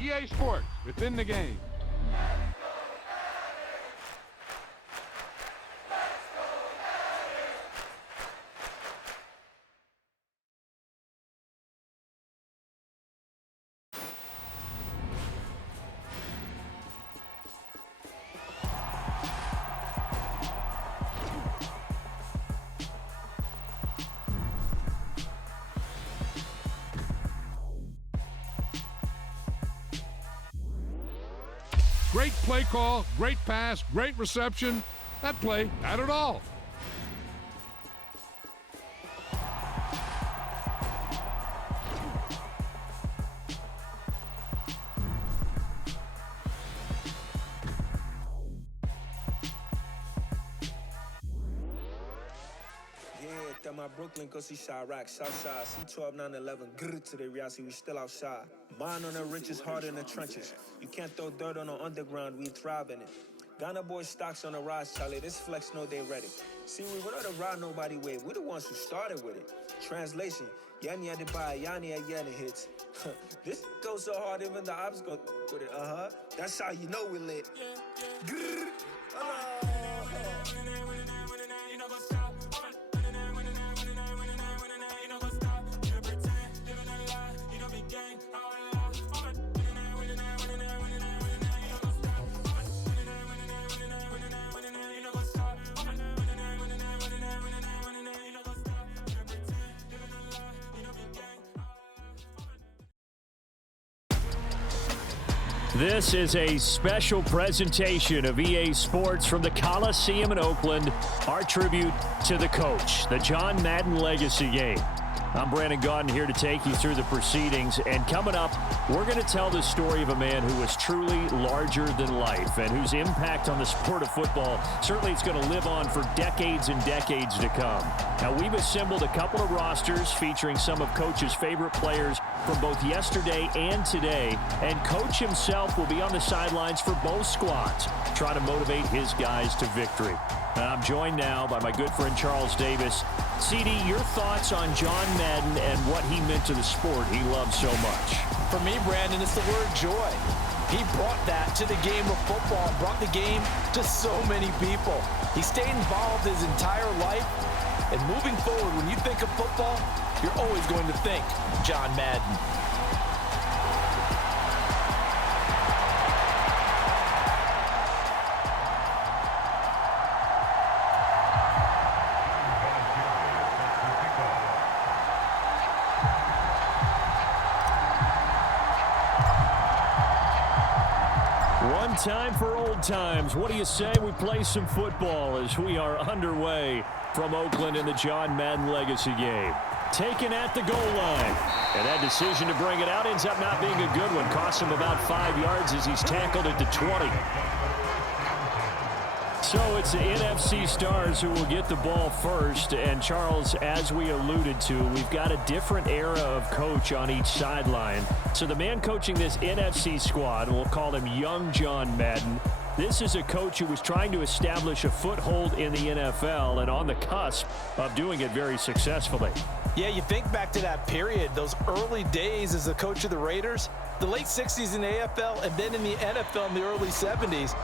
EA Sports, within the game. Great play call, great pass, great reception. That play had it all. My Brooklyn, go see Chirac, Southside, C12, 911, grrr to the reality, we still outside. Mine on the richest, heart in the trenches. You can't throw dirt on the underground, we thrive in it. Ghana boys stocks on the rise, Charlie, this flex know they ready. See, we were not a ride nobody with, we the ones who started with it. Translation, Yanni had to buy, Yanni had Yanni hits. This goes so hard, even the ops go with it, That's how you know we lit. Grrr, This is a special presentation of EA Sports from the Coliseum in Oakland, our tribute to the coach, the John Madden Legacy Game. I'm Brandon Gaudin here to take you through the proceedings, and coming up, we're going to tell the story of a man who was truly larger than life and whose impact on the sport of football certainly is going to live on for decades and decades to come. Now, we've assembled a couple of rosters featuring some of Coach's favorite players from both yesterday and today, and Coach himself will be on the sidelines for both squads, trying to motivate his guys to victory. And I'm joined now by my good friend Charles Davis. CD, your thoughts on John Madden and what he meant to the sport he loves so much? For me, Brandon, it's the word joy. He brought that to the game of football, brought the game to so many people. He stayed involved his entire life, and moving forward, when you think of football, you're always going to think John Madden. One time for old times. What do you say we play some football as we are underway from Oakland in the John Madden Legacy Game? Taken at the goal line. And that decision to bring it out ends up not being a good one. Costs him about 5 yards as he's tackled at the 20. So it's the NFC stars who will get the ball first. And Charles, as we alluded to, we've got a different era of coach on each sideline. So the man coaching this NFC squad, we'll call him Young John Madden. This is a coach who was trying to establish a foothold in the NFL and on the cusp of doing it very successfully. Yeah, you think back to that period, those early days as the coach of the Raiders, the late 60s in the AFL and then in the NFL in the early 70s.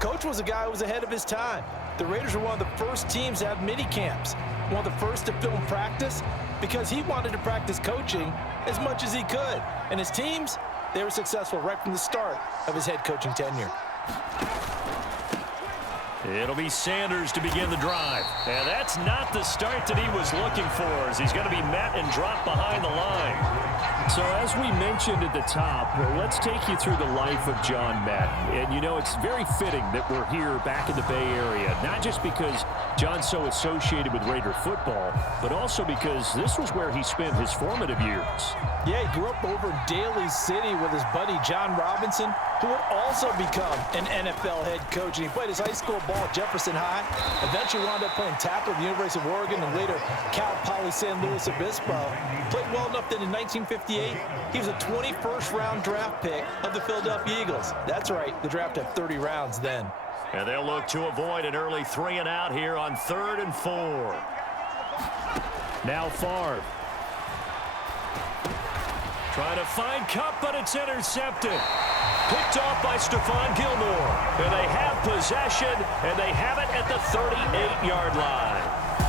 Coach was a guy who was ahead of his time. The Raiders were one of the first teams to have mini camps, one of the first to film practice, because he wanted to practice coaching as much as he could. And his teams, they were successful right from the start of his head coaching tenure. It'll be Sanders to begin the drive. And that's not the start that he was looking for, as he's going to be met and dropped behind the line. So as we mentioned at the top, let's take you through the life of John Madden. And, you know, it's very fitting that we're here back in the Bay Area, not just because John's so associated with Raider football, but also because this was where he spent his formative years. Yeah, he grew up over in Daly City with his buddy John Robinson, who would also become an NFL head coach. And he played his high school ball at Jefferson High, eventually wound up playing tackle at the University of Oregon and later Cal Poly San Luis Obispo. Played well enough that in 1958, he was a 21st round draft pick of the Philadelphia Eagles. That's right, the draft had 30 rounds then. And they'll look to avoid an early 3 and out here on 3rd and 4. Now Favre. Trying to find Kupp, but it's intercepted. Picked off by Stephon Gilmore. And they have possession, and they have it at the 38-yard line.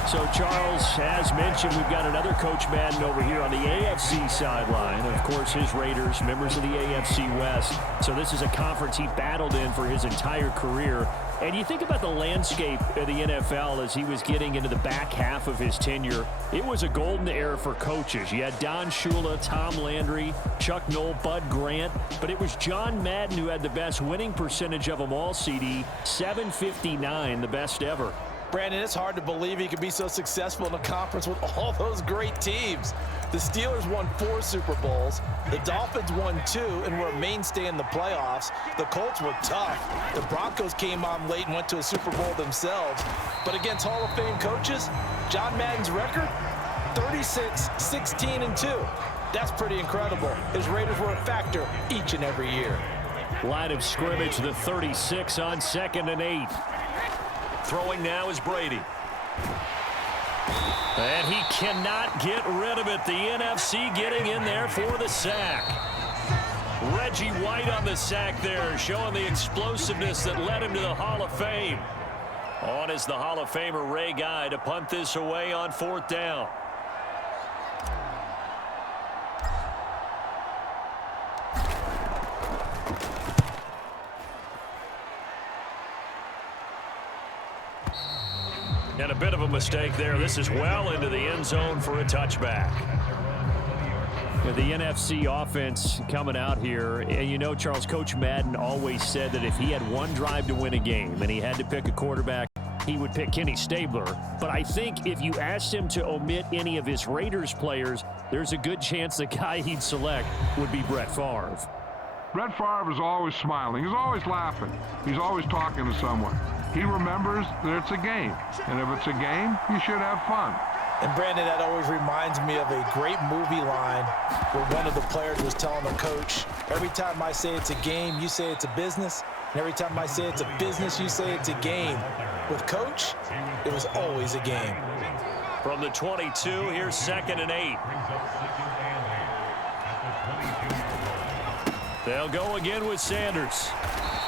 So, Charles, as mentioned, we've got another Coach Madden over here on the AFC sideline. Of course, his Raiders, members of the AFC West. So this is a conference he battled in for his entire career. And you think about the landscape of the NFL as he was getting into the back half of his tenure, it was a golden era for coaches. You had Don Shula, Tom Landry, Chuck Noll, Bud Grant, but it was John Madden who had the best winning percentage of them all, CD, 759, the best ever. Brandon, it's hard to believe he could be so successful in a conference with all those great teams. The Steelers won 4 Super Bowls. The Dolphins won 2 and were a mainstay in the playoffs. The Colts were tough. The Broncos came on late and went to a Super Bowl themselves. But against Hall of Fame coaches, John Madden's record, 36, 16, and 2. That's pretty incredible. His Raiders were a factor each and every year. Line of scrimmage, the 36 on 2nd and 8. Throwing now is Brady. And he cannot get rid of it. The NFC getting in there for the sack. Reggie White on the sack there, showing the explosiveness that led him to the Hall of Fame. On is the Hall of Famer Ray Guy to punt this away on 4th down. And a bit of a mistake there. This is well into the end zone for a touchback. The NFC offense coming out here, and you know, Charles, Coach Madden always said that if he had one drive to win a game and he had to pick a quarterback, he would pick Kenny Stabler. But I think if you asked him to omit any of his Raiders players, there's a good chance the guy he'd select would be Brett Favre. Brett Favre is always smiling. He's always laughing. He's always talking to someone. He remembers that it's a game. And if it's a game, you should have fun. And Brandon, that always reminds me of a great movie line where one of the players was telling the coach, every time I say it's a game, you say it's a business. And every time I say it's a business, you say it's a game. With Coach, it was always a game. From the 22, here's 2nd and 8. They'll go again with Sanders.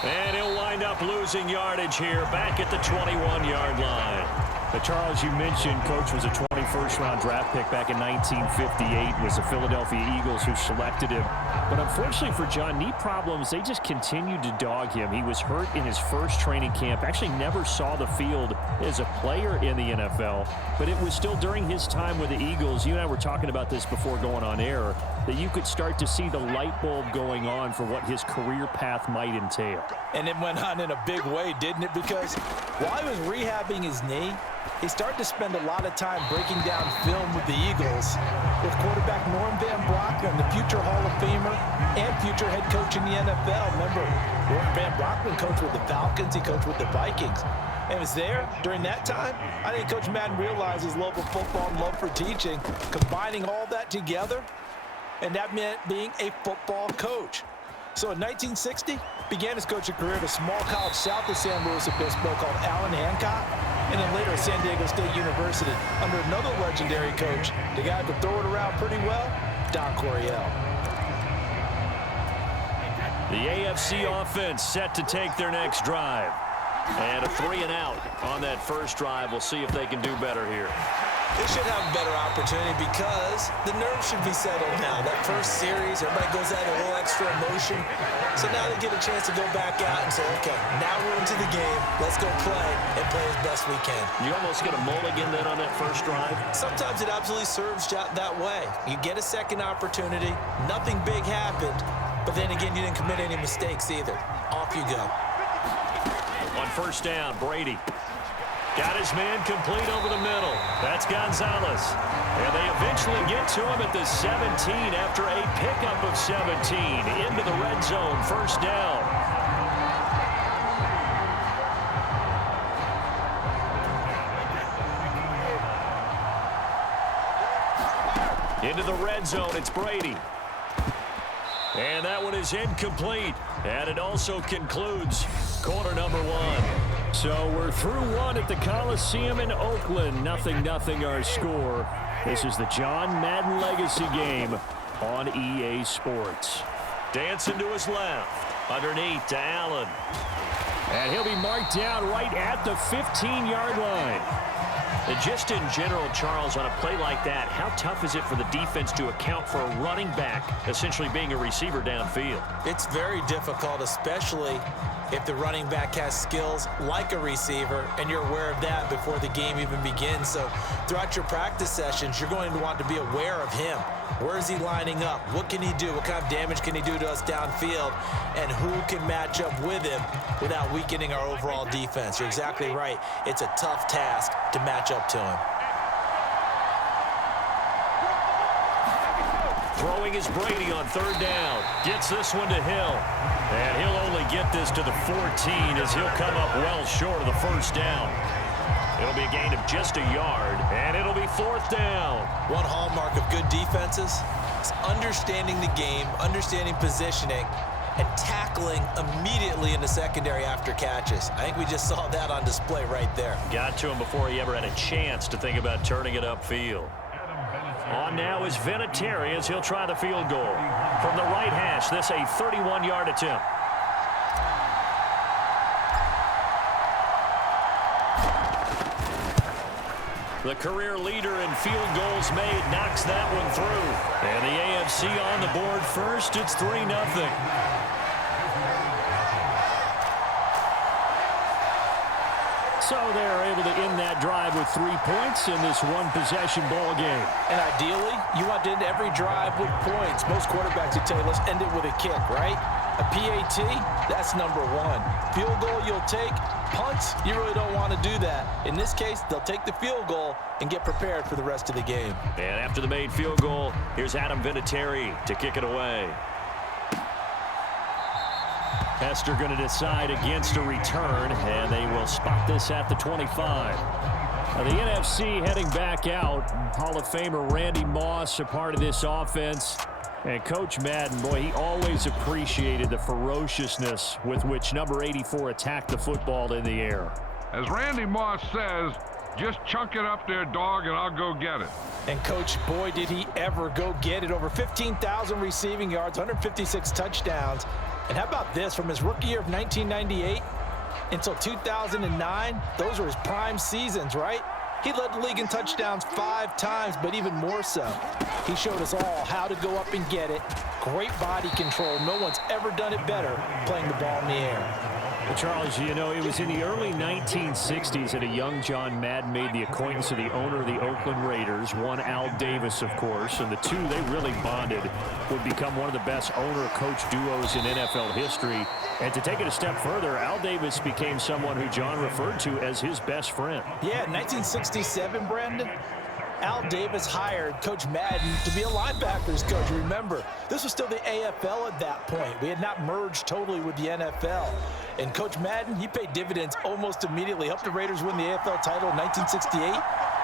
And he'll wind up losing yardage here back at the 21-yard line. But Charles, you mentioned Coach was a 21st-round draft pick back in 1958. It was the Philadelphia Eagles who selected him. But unfortunately for John, knee problems, they just continued to dog him. He was hurt in his first training camp, actually never saw the field as a player in the NFL. But it was still during his time with the Eagles, you and I were talking about this before going on air, that you could start to see the light bulb going on for what his career path might entail. And it went on in a big way, didn't it? Because while he was rehabbing his knee, he started to spend a lot of time breaking down film with the Eagles, with quarterback Norm Van Brocklin, the future Hall of Famer and future head coach in the NFL. Remember, Norm Van Brocklin coached with the Falcons, he coached with the Vikings. And was there during that time. I think Coach Madden realized his love of football and love for teaching, combining all that together, and that meant being a football coach. So in 1960, began his coaching career at a small college south of San Luis Obispo called Allen Hancock, and then later at San Diego State University under another legendary coach, the guy who could throw it around pretty well, Don Coryell. The AFC offense set to take their next drive. And a 3-and-out on that first drive. We'll see if they can do better here. They should have a better opportunity because the nerves should be settled now. That first series, everybody goes out a little extra emotion. So now they get a chance to go back out and say, okay, now we're into the game. Let's go play and play as best we can. You almost get a mulligan then on that first drive? Sometimes it absolutely serves that way. You get a second opportunity. Nothing big happened. But then again, you didn't commit any mistakes either. Off you go. On first down, Brady. Got his man complete over the middle. That's Gonzalez. And they eventually get to him at the 17 after a pickup of 17 into the red zone. First down. Into the red zone, it's Brady. And that one is incomplete. And it also concludes quarter number 1. So we're through one at the Coliseum in Oakland. 0-0 our score. This is the John Madden Legacy game on EA Sports. Dancing to his left. Underneath to Allen. And he'll be marked down right at the 15-yard line. And just in general, Charles, on a play like that, how tough is it for the defense to account for a running back essentially being a receiver downfield? It's very difficult, especially if the running back has skills like a receiver, and you're aware of that before the game even begins. So throughout your practice sessions, you're going to want to be aware of him. Where is he lining up? What can he do? What kind of damage can he do to us downfield? And who can match up with him without weakening our overall defense? You're exactly right. It's a tough task to match up to him. Throwing is Brady on third down. Gets this one to Hill. And he'll only get this to the 14 as he'll come up well short of the first down. It'll be a gain of just a yard, and it'll be fourth down. One hallmark of good defenses is understanding the game, understanding positioning, and tackling immediately in the secondary after catches. I think we just saw that on display right there. Got to him before he ever had a chance to think about turning it upfield. On now is Vinatieri as he'll try the field goal. From the right hash, this a 31-yard attempt. The career leader in field goals made knocks that one through. And the AFC on the board first. It's 3-0. So they're able to end that drive with 3 points in this one-possession ball game. And ideally, you want to end every drive with points. Most quarterbacks would tell you, let's end it with a kick, right? A PAT, that's number one. Field goal you'll take. Punts, you really don't want to do that. In this case, they'll take the field goal and get prepared for the rest of the game. And after the made field goal, here's Adam Vinatieri to kick it away. Hester going to decide against a return, and they will spot this at the 25. Now the NFC heading back out. Hall of Famer Randy Moss a part of this offense. And Coach Madden, boy, he always appreciated the ferociousness with which number 84 attacked the football in the air. As Randy Moss says, just chunk it up there, dog, and I'll go get it. And, Coach, boy, did he ever go get it. Over 15,000 receiving yards, 156 touchdowns. And how about this? From his rookie year of 1998 until 2009, those were his prime seasons, right? He led the league in touchdowns 5 times, but even more so, he showed us all how to go up and get it. Great body control. No one's ever done it better playing the ball in the air. Well, Charles, you know, it was in the early 1960s that a young John Madden made the acquaintance of the owner of the Oakland Raiders, one Al Davis, of course, and the two, they really bonded, would become one of the best owner-coach duos in NFL history. And to take it a step further, Al Davis became someone who John referred to as his best friend. Yeah, in 1967, Brandon, Al Davis hired Coach Madden to be a linebackers coach. Remember, this was still the AFL at that point. We had not merged totally with the NFL. And Coach Madden, he paid dividends almost immediately. Helped the Raiders win the AFL title in 1968.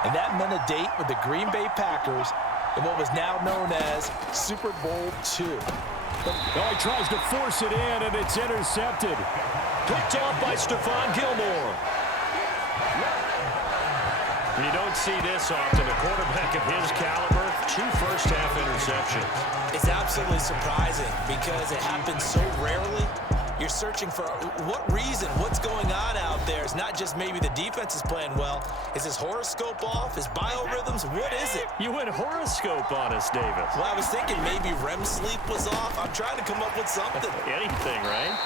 And that meant a date with the Green Bay Packers in what was now known as Super Bowl II. Oh, he tries to force it in, and it's intercepted. Picked off by Stephon Gilmore. You don't see this often. A quarterback of his caliber, 2 first-half interceptions. It's absolutely surprising because it happens so rarely. You're searching for what reason, what's going on out there. It's not just maybe the defense is playing well. Is his horoscope off? His biorhythms? What is it? You went horoscope on us, Davis. Well, I was thinking maybe REM sleep was off. I'm trying to come up with something. Anything, right?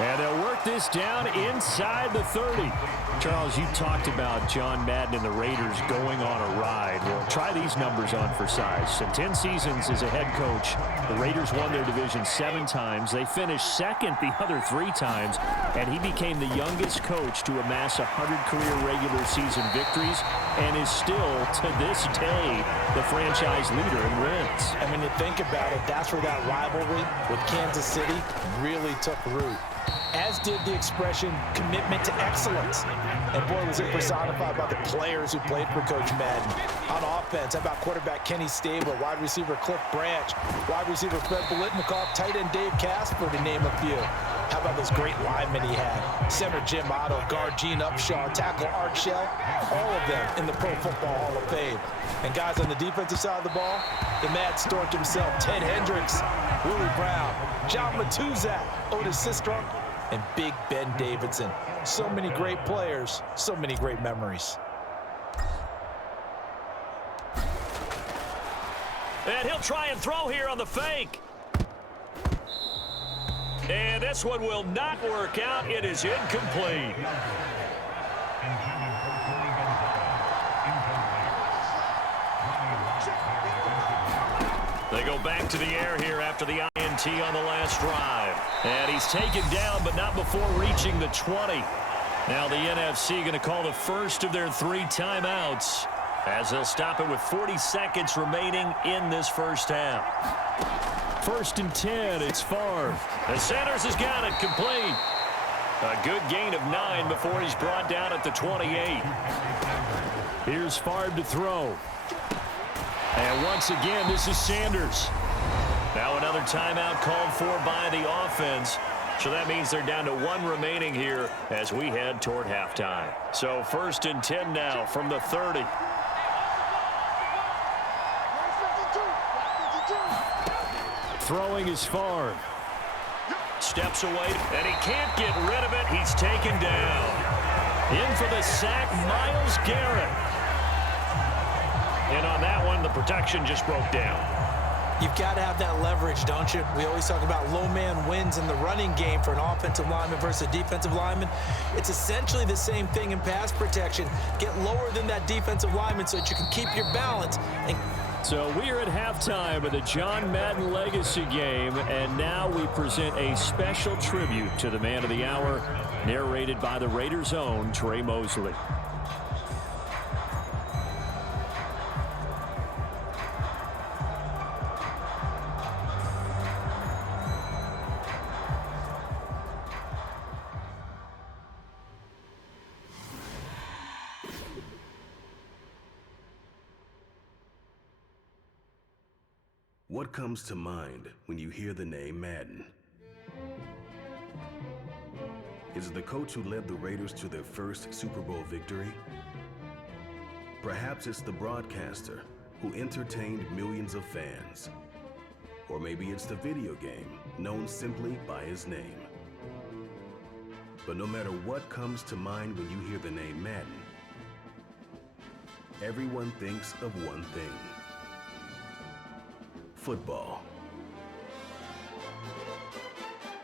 And they'll work this down inside the 30. Charles, you talked about John Madden and the Raiders going on a ride. Well, try these numbers on for size. In 10 seasons as a head coach, the Raiders won their division 7 times. They finished second the other 3 times, and he became the youngest coach to amass 100 career regular season victories and is still, to this day, the franchise leader in wins. And when you think about it, that's where that rivalry with Kansas City really took root. As did the expression commitment to excellence. And boy, was it personified by the players who played for Coach Madden. On offense, how about quarterback Kenny Stabler, wide receiver Cliff Branch, wide receiver Fred Biletnikoff, tight end Dave Casper, to name a few. How about those great linemen he had? Center Jim Otto, guard Gene Upshaw, tackle Art Shell, all of them in the Pro Football Hall of Fame. And guys on the defensive side of the ball, the Mad Stork himself, Ted Hendricks, Willie Brown, John Matuzak, Otis Sistrunk, and Big Ben Davidson. So many great players, so many great memories. And he'll try and throw here on the fake. And this one will not work out. It is incomplete. They go back to the air here after the INT on the last drive. And he's taken down, but not before reaching the 20. Now the NFC going to call the first of their 3 timeouts, as they'll stop it with 40 seconds remaining in this first half. 1st and 10, it's Favre. The Sanders has got it complete. A good gain of 9 before he's brought down at the 28. Here's Favre to throw. And once again, this is Sanders. Now another timeout called for by the offense. So that means they're down to 1 remaining here as we head toward halftime. So 1st and 10 now from the 30. Throwing is Favre. Steps away, and he can't get rid of it. He's taken down. In for the sack, Myles Garrett. And on that one, the protection just broke down. You've got to have that leverage, don't you? We always talk about low man wins in the running game for an offensive lineman versus a defensive lineman. It's essentially the same thing in pass protection. Get lower than that defensive lineman so that you can keep your balance. So we are at halftime of the John Madden Legacy game, and now we present a special tribute to the man of the hour, narrated by the Raiders' own Trey Mosley. What comes to mind when you hear the name Madden? Is it the coach who led the Raiders to their first Super Bowl victory? Perhaps it's the broadcaster who entertained millions of fans. Or maybe it's the video game known simply by his name. But no matter what comes to mind when you hear the name Madden, everyone thinks of one thing: football.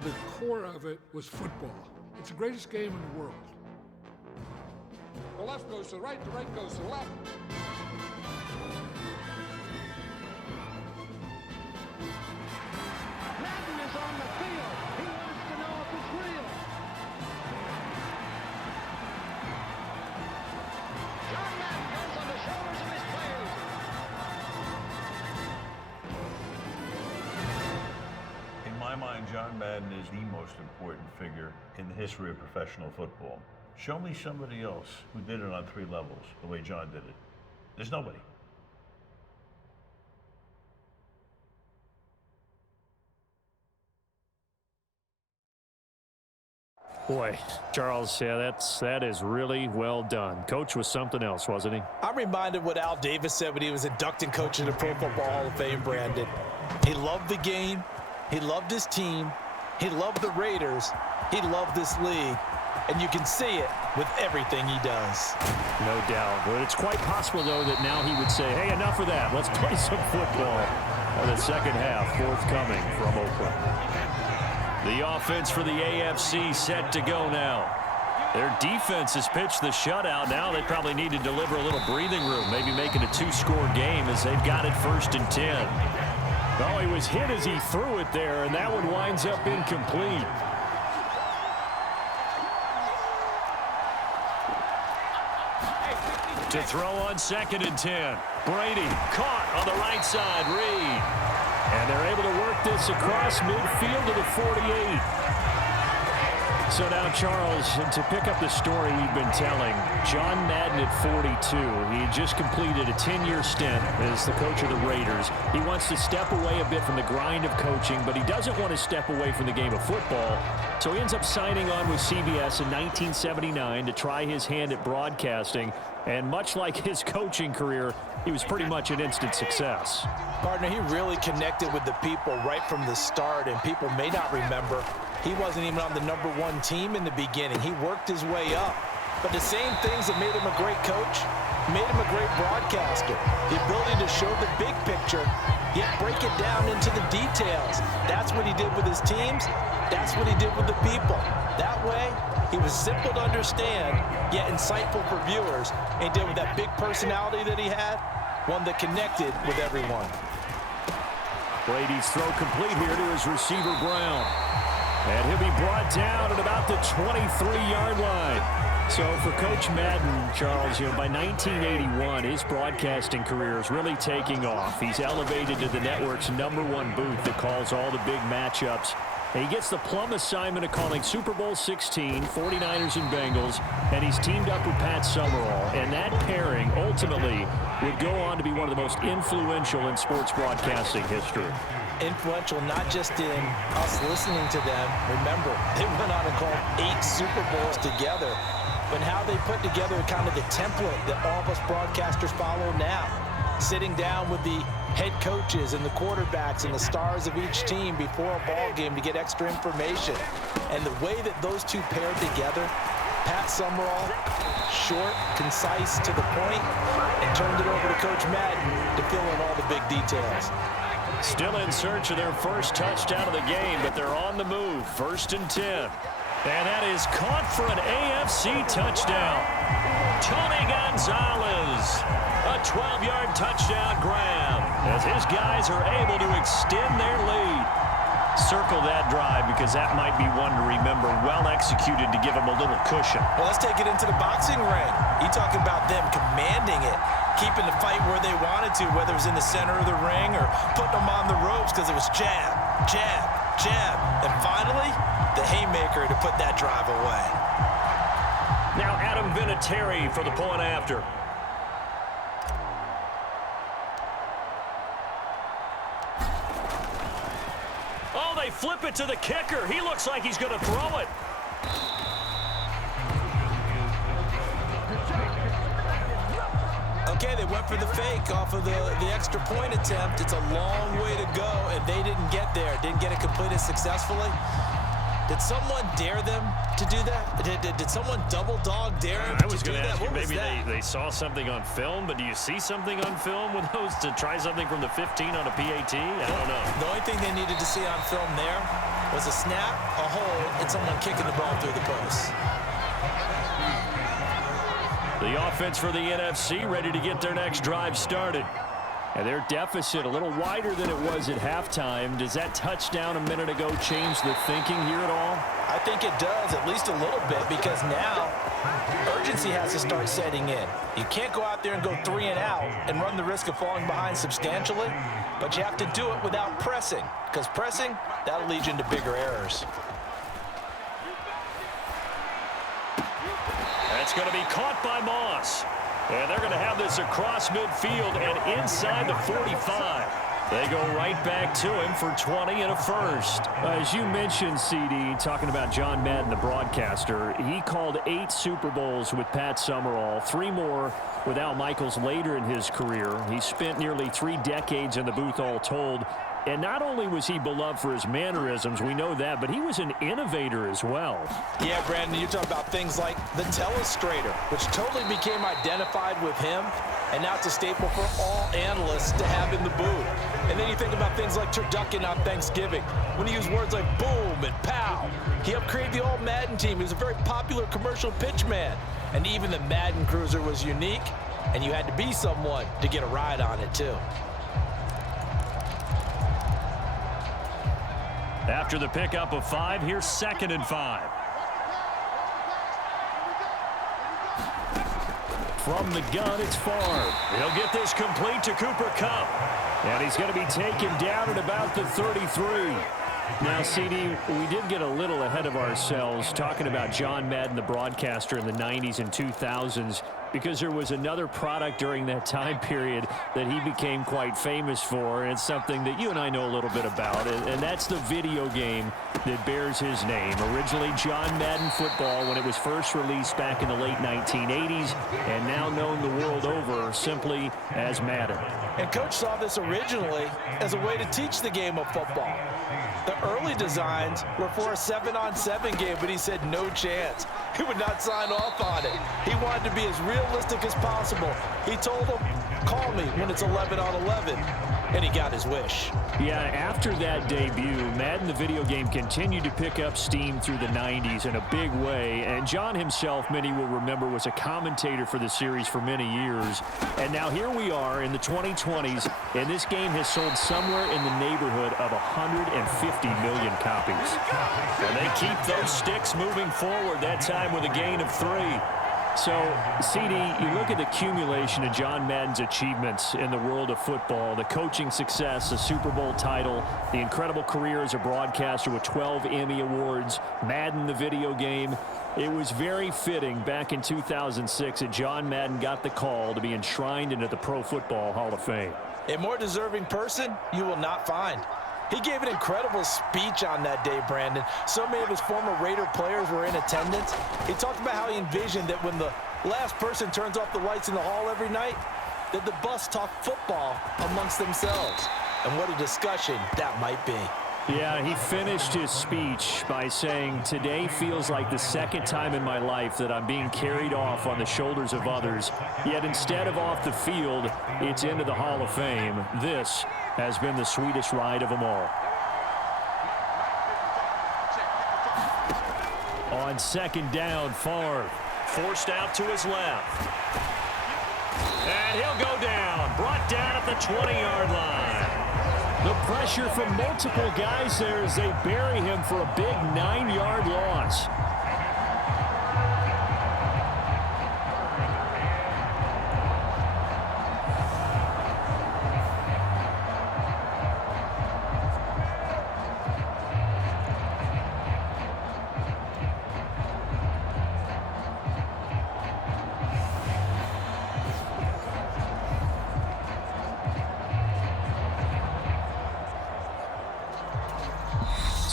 The core of it was football. It's the greatest game in the world. The left goes to the right goes to the left. Madden is on the field. He wants to know if it's real. John Madden goes on the shoulders of his players. In my mind, John Madden is the most important figure in the history of professional football. Show me somebody else who did it on 3 levels the way John did it. There's nobody. Boy, Charles, yeah, that is really well done. Coach was something else, wasn't he? I'm reminded what Al Davis said when he was inducting coach in the Pro Football Hall of Fame, Brandon. He loved the game. He loved his team. He loved the Raiders. He loved this league. And you can see it with everything he does. No doubt. But it's quite possible, though, that now he would say, hey, enough of that. Let's play some football. And the second half forthcoming from Oakland. The offense for the AFC set to go now. Their defense has pitched the shutout. Now they probably need to deliver a little breathing room, maybe make it a 2-score game as they've got it 1st and 10. Oh, he was hit as he threw it there, and that one winds up incomplete. To throw on 2nd and 10. Brady caught on the right side. Reed. And they're able to work this across midfield to the 48. So now, Charles, to pick up the story we've been telling, John Madden at 42, he had just completed a 10-year stint as the coach of the Raiders. He wants to step away a bit from the grind of coaching, but he doesn't want to step away from the game of football. So he ends up signing on with CBS in 1979 to try his hand at broadcasting. And much like his coaching career, he was pretty much an instant success. Partner, he really connected with the people right from the start, and people may not remember, he wasn't even on the #1 team in the beginning. He worked his way up. But the same things that made him a great coach made him a great broadcaster. The ability to show the big picture, yet break it down into the details. That's what he did with his teams. That's what he did with the people. That way, he was simple to understand, yet insightful for viewers. And he did with that big personality that he had, one that connected with everyone. Brady's throw complete here to his receiver, Brown. And he'll be brought down at about the 23-yard line. So for Coach Madden, Charles, by 1981, his broadcasting career is really taking off. He's elevated to the network's #1 booth that calls all the big matchups. And he gets the plum assignment of calling Super Bowl 16, 49ers and Bengals, and he's teamed up with Pat Summerall. And that pairing ultimately would go on to be one of the most influential in sports broadcasting history. Influential not just in us listening to them. Remember, they went on and called 8 Super Bowls together. But how they put together kind of the template that all of us broadcasters follow now. Sitting down with the head coaches and the quarterbacks and the stars of each team before a ball game to get extra information. And the way that those two paired together, Pat Summerall, short, concise, to the point, and turned it over to Coach Madden to fill in all the big details. Still in search of their first touchdown of the game, but they're on the move. 1st and 10. And that is caught for an AFC touchdown. Tony Gonzalez, a 12-yard touchdown grab as his guys are able to extend their lead. Circle that drive because that might be one to remember. Well executed to give them a little cushion. Well, let's take it into the boxing ring. You talking about them commanding it, keeping the fight where they wanted to, whether it was in the center of the ring or putting them on the ropes because it was jab, jab, jab. And finally, the haymaker to put that drive away. Now Adam Vinatieri for the point after. Oh, they flip it to the kicker. He looks like he's going to throw it. Okay, they went for the fake off of the extra point attempt. It's a long way to go, and they didn't get there. Didn't get it completed successfully. Did someone dare them to do that? Did someone double dog dare them I was to do going to that? ask you, What was maybe that? they saw something on film, but do you see something on film with those to try something from the 15 on a PAT? I don't know. The only thing they needed to see on film there was a snap, a hold, and someone kicking the ball through the post. The offense for the NFC ready to get their next drive started. And their deficit a little wider than it was at halftime. Does that touchdown a minute ago change the thinking here at all? I think it does, at least a little bit, because now urgency has to start setting in. You can't go out there and go 3 and out and run the risk of falling behind substantially, but you have to do it without pressing, because pressing, that'll lead you into bigger errors. That's going to be caught by Moss. And they're going to have this across midfield and inside the 45. They go right back to him for 20 and a first. As you mentioned, CD, talking about John Madden, the broadcaster, he called 8 Super Bowls with Pat Summerall, 3 more with Al Michaels later in his career. He spent nearly 3 decades in the booth all told. And not only was he beloved for his mannerisms, we know that, but he was an innovator as well. Yeah, Brandon, you're talking about things like the telestrator, which totally became identified with him, and now it's a staple for all analysts to have in the booth. And then you think about things like turducken on Thanksgiving, when he used words like boom and pow. He helped create the old Madden team. He was a very popular commercial pitch man. And even the Madden Cruiser was unique, and you had to be someone to get a ride on it, too. After the pickup of 5, here's 2nd and 5. From the gun, it's Favre. He'll get this complete to Cooper Kupp. And he's going to be taken down at about the 33. Now, CD, we did get a little ahead of ourselves talking about John Madden, the broadcaster in the 90s and 2000s, because there was another product during that time period that he became quite famous for, and it's something that you and I know a little bit about, and that's the video game that bears his name. Originally John Madden Football when it was first released back in the late 1980s, and now known the world over simply as Madden. And Coach saw this originally as a way to teach the game of football. The early designs were for a 7-on-7 game, but he said no chance. He would not sign off on it. He wanted to be as realistic as possible. He told them, call me when it's 11-on-11. And he got his wish. Yeah, after that debut, Madden the video game continued to pick up steam through the 90s in a big way. And John himself, many will remember, was a commentator for the series for many years. And now here we are in the 2020s, and this game has sold somewhere in the neighborhood of 150 million copies. And they keep those sticks moving forward, that time with a gain of 3. So, CD, you look at the accumulation of John Madden's achievements in the world of football, the coaching success, the Super Bowl title, the incredible career as a broadcaster with 12 Emmy Awards, Madden the video game. It was very fitting back in 2006 that John Madden got the call to be enshrined into the Pro Football Hall of Fame. A more deserving person you will not find. He gave an incredible speech on that day, Brandon. So many of his former Raider players were in attendance. He talked about how he envisioned that when the last person turns off the lights in the hall every night, that the bus talk football amongst themselves. And what a discussion that might be. Yeah, he finished his speech by saying, today feels like the second time in my life that I'm being carried off on the shoulders of others. Yet instead of off the field, it's into the Hall of Fame. This has been the sweetest ride of them all. On second down, Favre forced out to his left. And he'll go down, brought down at the 20-yard line. The pressure from multiple guys there as they bury him for a big 9-yard loss.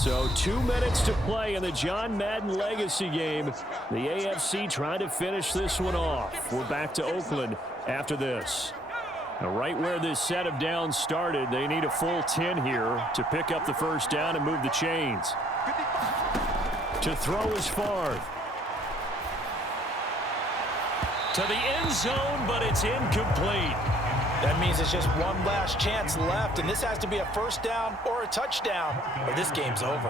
So 2 minutes to play in the John Madden Legacy game. The AFC trying to finish this one off. We're back to Oakland after this. Now, right where this set of downs started, they need a full 10 here to pick up the first down and move the chains. To throw is Favre. To the end zone, but it's incomplete. That means it's just one last chance left, and this has to be a first down or a touchdown, or this game's over.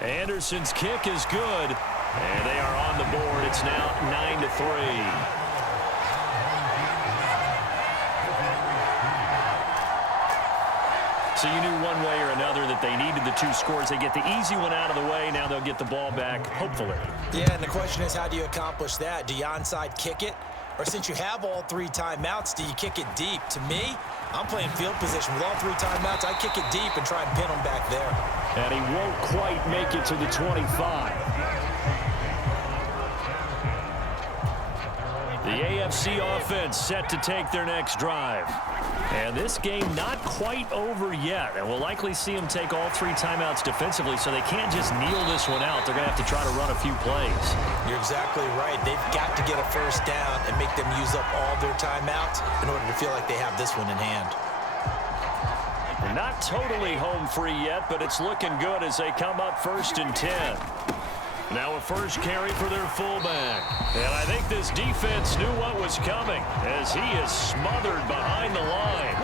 Anderson's kick is good, and they are on the board. It's now 9-3. So you knew one way or another that they needed the 2 scores. They get the easy one out of the way. Now they'll get the ball back, hopefully. Yeah, and the question is, how do you accomplish that? Do you onside kick it? Or since you have all 3 timeouts, do you kick it deep? To me, I'm playing field position. With all 3 timeouts, I kick it deep and try and pin them back there. And he won't quite make it to the 25. The AFC offense set to take their next drive. And this game not quite over yet. And we'll likely see them take all 3 timeouts defensively, so they can't just kneel this one out. They're going to have to try to run a few plays. You're exactly right. They've got to get a first down and make them use up all their timeouts in order to feel like they have this one in hand. Not totally home free yet, but it's looking good as they come up 1st and 10. Now a first carry for their fullback. And I think this defense knew what was coming as he is smothered behind the line.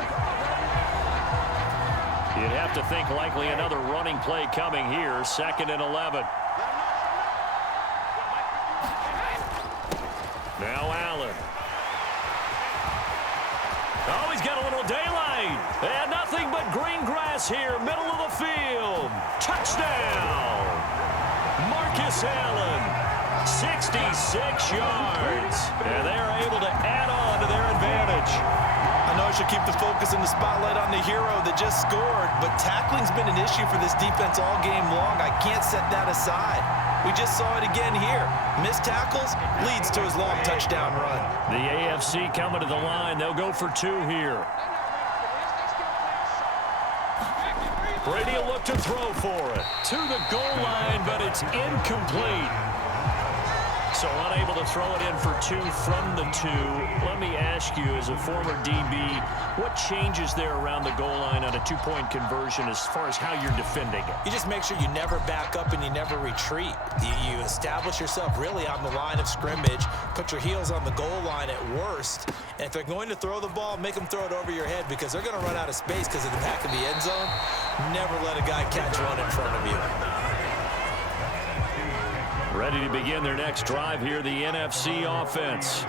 You'd have to think likely another running play coming here. 2nd and 11. Now Allen. Oh, he's got a little daylight. And nothing but green grass here, middle of the field. Touchdown. Marcus Allen, 66 yards. And they're able to add on to their advantage. I know I should keep the focus and the spotlight on the hero that just scored, but tackling's been an issue for this defense all game long. I can't set that aside. We just saw it again here. Missed tackles leads to his long touchdown run. The AFC coming to the line. They'll go for 2 here. Brady will look to throw for it. To the goal line, but it's incomplete. So unable to throw it in for 2 from the 2. Let me ask you, as a former DB, what changes there around the goal line on a 2-point conversion as far as how you're defending it? You just make sure you never back up and you never retreat. You establish yourself really on the line of scrimmage, put your heels on the goal line at worst, and if they're going to throw the ball, make them throw it over your head because they're going to run out of space because of the back of the end zone. Never let a guy catch one in front of you. Ready to begin their next drive here, the NFC offense.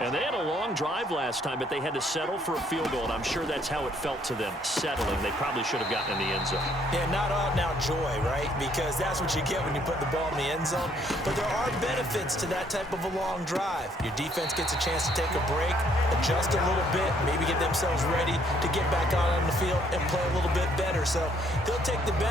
And they had a long drive last time, but they had to settle for a field goal, and I'm sure that's how it felt to them, settling. They probably should have gotten in the end zone. Yeah, not out-and-out joy, right? Because that's what you get when you put the ball in the end zone. But there are benefits to that type of a long drive. Your defense gets a chance to take a break, adjust a little bit, maybe get themselves ready to get back out on the field and play a little bit better. So they'll take the benefit.